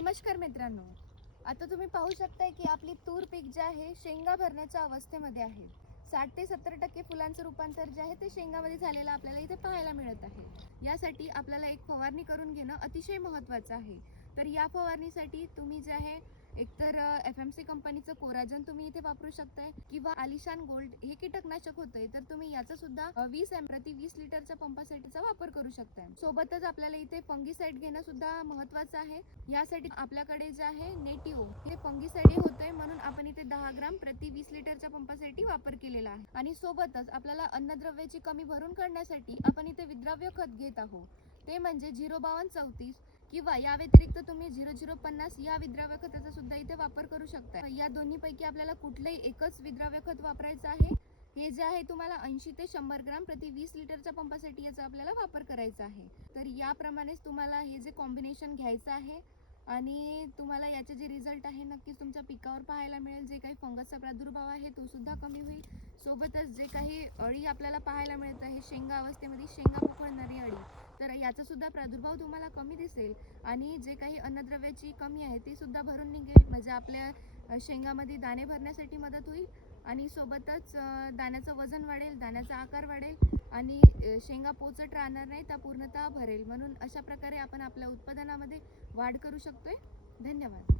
नमस्कार मित्रांनो, आता तुम्ही पाहू शकताय की आपली तूर पीक जे आहे शेंगा भरण्याच्या अवस्थेमध्ये आहे. 60 ते 70% फुलांचं रूपांतर जे आहे ते शेंगामध्ये झालेलं आपल्याला इथे पाहायला मिळत आहे. यासाठी आपल्याला एक फवारणी करून घेणं अतिशय महत्त्वाचं आहे. तर या फवारणीसाठी तुम्ही जे आहे एकतर FMC कंपनीचं कोराजन तुम्ही इथे वापरू शकताय किंवा आलिशान गोल्ड हे कीटकनाशक होतंय, तर तुम्ही याचा सुद्धा 20 ml प्रति 20 लिटरच्या पंपासाठीचा वापर करू शकताय. सोबतच आपल्याला इथे फंगीसाइड घेणं सुद्धा महत्त्वाचं आहे. यासाठी आपल्याकडे जे आहे नेटिओ हे फंगीसाइड होतंय, म्हणून आपण इथे 10 ग्राम प्रति 20 लिटरच्या पंपासाठी वापर केलेला आहे. आणि सोबतच आपल्याला अन्नद्रव्याची कमी भरून काढण्यासाठी आपण इथे विद्राव्य खत घेत आहोत, ते म्हणजे 05234 किंवा या व्यतिरिक्त तुम्ही 0050 या विद्राव्य खताचा सुद्धा इथे वापर करू शकता. या दोन्हीपैकी आपल्याला कुठलंही एकच विद्राव्य खत वापरायचं आहे. हे जे आहे तुम्हाला 80 ते 100 ग्राम प्रति 20 लिटरच्या पंपासाठी याचा आपल्याला वापर करायचा आहे. तर याप्रमाणेच तुम्हाला हे जे कॉम्बिनेशन घ्यायचं आहे आणि तुम्हाला याचे जे रिझल्ट आहे नक्कीच तुमच्या पिकावर पाहायला मिळेल. जे काही फंगसचा प्रादुर्भाव आहे तो सुद्धा कमी होईल. सोबतच जे काही अळी आपल्याला पाहायला मिळत आहे शेंगा अवस्थेमध्ये, शेंगा पोखळणारी अळी, तर याचा सुद्धा प्रादुर्भाव तुम्हाला कमी दिसेल आणि जे काही अन्नद्रव्याची कमी आहे ती सुद्धा भरून निघेल. म्हणजे आपल्या शेंगामध्ये दाणे भरण्यासाठी मदत होईल आणि सोबतच दाण्याचं वजन वाढेल, दाण्याचा आकार वाढेल आणि शेंगा पोचट राहणार नाही, त्या पूर्णतः भरेल. म्हणून अशा प्रकारे आपण आपल्या उत्पादनामध्ये वाढ करू शकतोय. धन्यवाद.